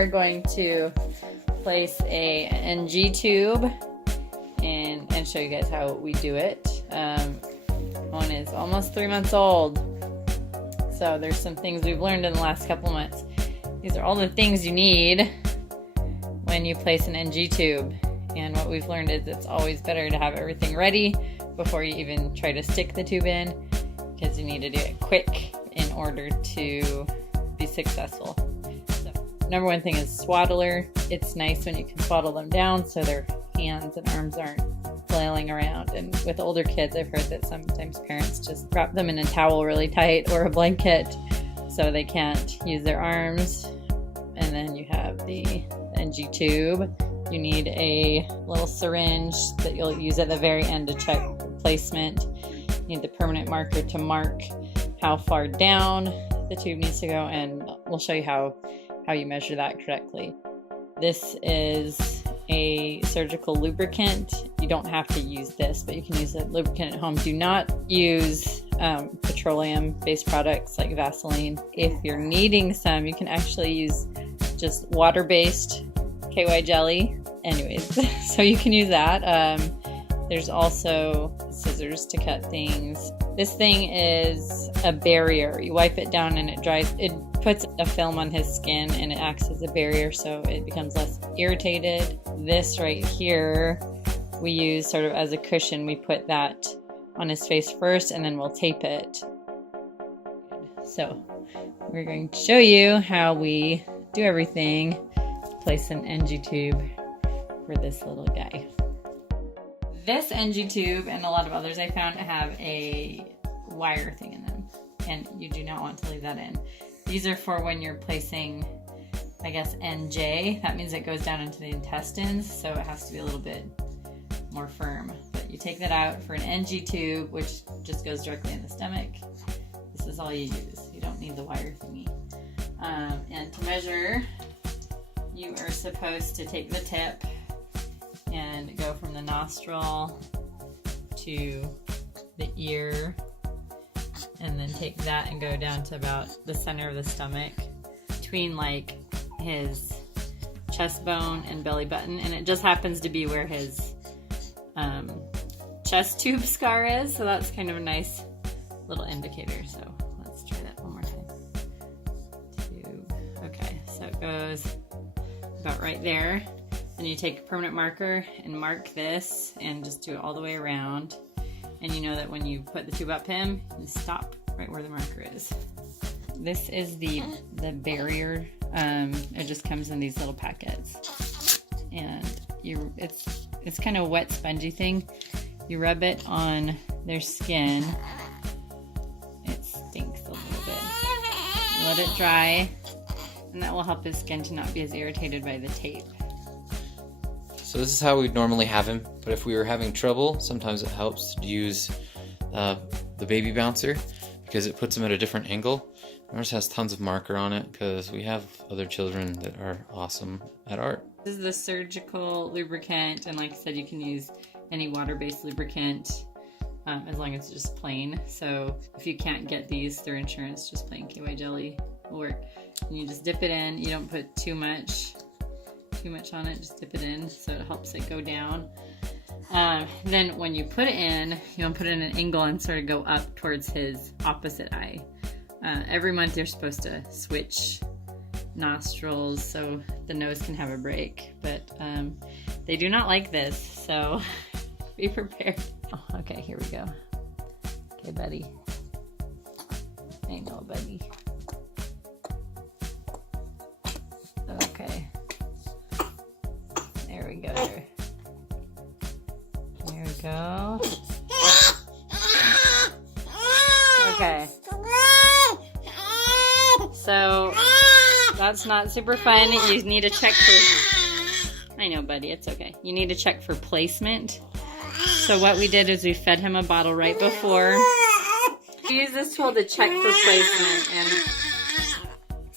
are going to place a NG tube and show you guys how we do it. One is almost 3 months old, so there's some things we've learned in the last couple months. These are all the things you need when you place an NG tube, and what we've learned is it's always better to have everything ready before you even try to stick the tube in, because you need to do it quick in order to be successful. So, number one thing is swaddler. It's nice when you can swaddle them down so their hands and arms aren't flailing around. And with older kids, I've heard that sometimes parents just wrap them in a towel really tight or a blanket so they can't use their arms. And then you have the NG tube. You need a little syringe that you'll use at the very end to check placement. You need the permanent marker to mark how far down the tube needs to go, and we'll show you how you measure that correctly. This is a surgical lubricant. You don't have to use this, but you can use a lubricant at home. Do not use petroleum-based products like Vaseline. If you're needing some, you can actually use just water-based KY jelly. Anyways, so you can use that. There's also scissors to cut things. This thing is a barrier. You wipe it down and it dries. It puts a film on his skin and it acts as a barrier so it becomes less irritated. This right here, we use sort of as a cushion. We put that on his face first and then we'll tape it. So we're going to show you how we do everything to place an NG tube for this little guy. This NG tube and a lot of others I found have a wire thing in them, and you do not want to leave that in. These are for when you're placing, I guess, NJ. That means it goes down into the intestines, so it has to be a little bit more firm. But you take that out for an NG tube, which just goes directly in the stomach. This is all you use. You don't need the wire thingy. And to measure, you are supposed to take the tip and go from the nostril to the ear, and then take that and go down to about the center of the stomach, between like his chest bone and belly button, and it just happens to be where his chest tube scar is, so that's kind of a nice little indicator. So let's try that one more time. Tube. Okay, so it goes about right there. Then you take a permanent marker and mark this and just do it all the way around. And you know that when you put the tube up him, you stop right where the marker is. This is the barrier. It just comes in these little packets. And it's kind of a wet, spongy thing. You rub it on their skin. It stinks a little bit. Let it dry, and that will help his skin to not be as irritated by the tape. So this is how we'd normally have him, but if we were having trouble, sometimes it helps to use the baby bouncer, because it puts him at a different angle. Ours has tons of marker on it because we have other children that are awesome at art. This is the surgical lubricant, and like I said, you can use any water-based lubricant as long as it's just plain. So if you can't get these through insurance, just plain KY jelly will work. And you just dip it in. You don't put too much on it, just dip it in so it helps it go down. Then when you put it in, you want to put it in an angle and sort of go up towards his opposite eye. Every month you're supposed to switch nostrils so the nose can have a break, but they do not like this, so be prepared. Oh, okay, here we go. Okay, buddy. I know, buddy. Okay. There we go. There we go. Okay. So that's not super fun. You need to check for... I know, buddy. It's okay. You need to check for placement. So what we did is we fed him a bottle right before. We use this tool to check for placement, and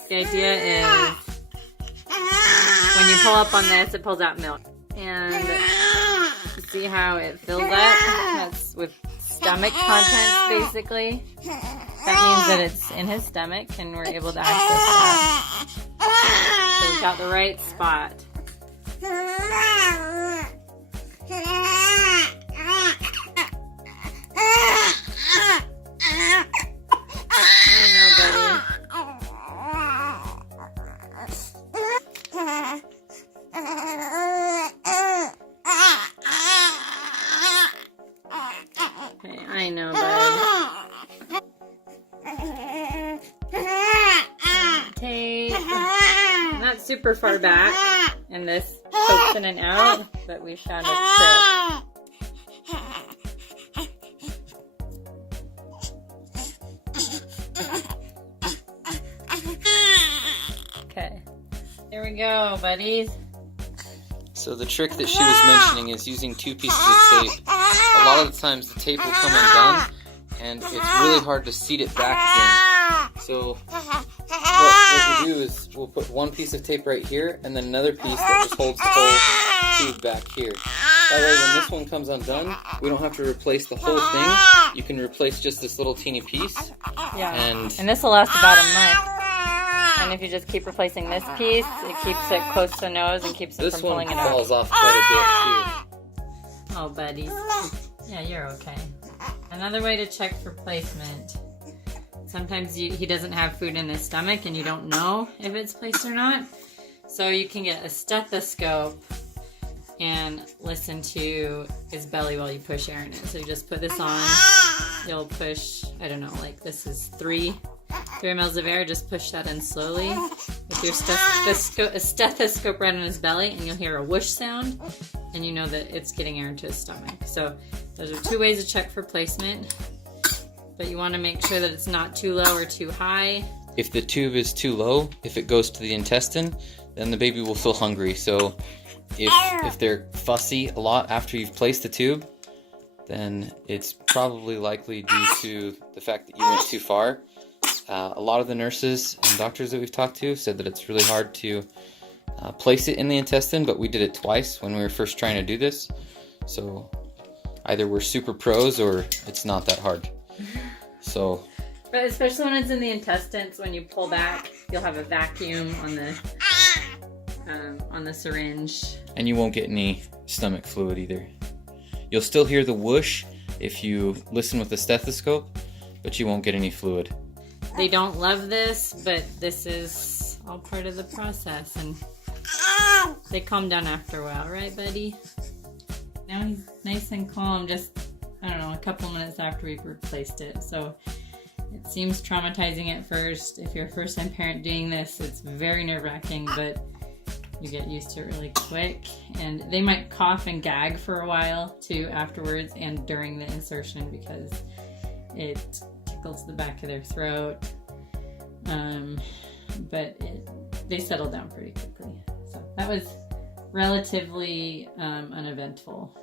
the idea is when you pull up on this, it pulls out milk. And you see how it fills up? That's with stomach contents, basically. That means that it's in his stomach, and we're able to access that. So out the right spot. I know, bud. Tape. Not super far back, and this pokes in and out, but we found a trick. Okay, here we go, buddies. So the trick that she was mentioning is using 2 pieces of tape. A lot of the times the tape will come undone, and it's really hard to seat it back again. So what we do is we'll put 1 piece of tape right here, and then another piece that just holds the whole tube back here. That way when this one comes undone, we don't have to replace the whole thing. You can replace just this little teeny piece. Yeah, and this will last about a month. And if you just keep replacing this piece, it keeps it close to the nose and keeps it from pulling it out. This one falls off quite a bit too. Oh, buddy. Yeah, you're okay. Another way to check for placement. Sometimes he doesn't have food in his stomach and you don't know if it's placed or not. So you can get a stethoscope and listen to his belly while you push air in it. So you just put this on. You'll push, I don't know, like this is 3 mils of air. Just push that in slowly with your stethoscope right on his belly, and you'll hear a whoosh sound, and you know that it's getting air into his stomach. So those are 2 ways to check for placement, but you want to make sure that it's not too low or too high. If the tube is too low, if it goes to the intestine, then the baby will feel hungry. So if they're fussy a lot after you've placed the tube, then it's probably likely due to the fact that you went too far. A lot of the nurses and doctors that we've talked to said that it's really hard to place it in the intestine, but we did it twice when we were first trying to do this. So either we're super pros or it's not that hard. So, but especially when it's in the intestines, when you pull back, you'll have a vacuum on the syringe. And you won't get any stomach fluid either. You'll still hear the whoosh if you listen with the stethoscope, but you won't get any fluid. They don't love this, but this is all part of the process, and they calm down after a while, right, buddy? Now he's nice and calm, just, I don't know, a couple minutes after we've replaced it. So it seems traumatizing at first. If you're a first-time parent doing this, it's very nerve-wracking, but you get used to it really quick. And they might cough and gag for a while, too, afterwards and during the insertion, because it tickles the back of their throat, but they settle down pretty quickly. So that was relatively uneventful.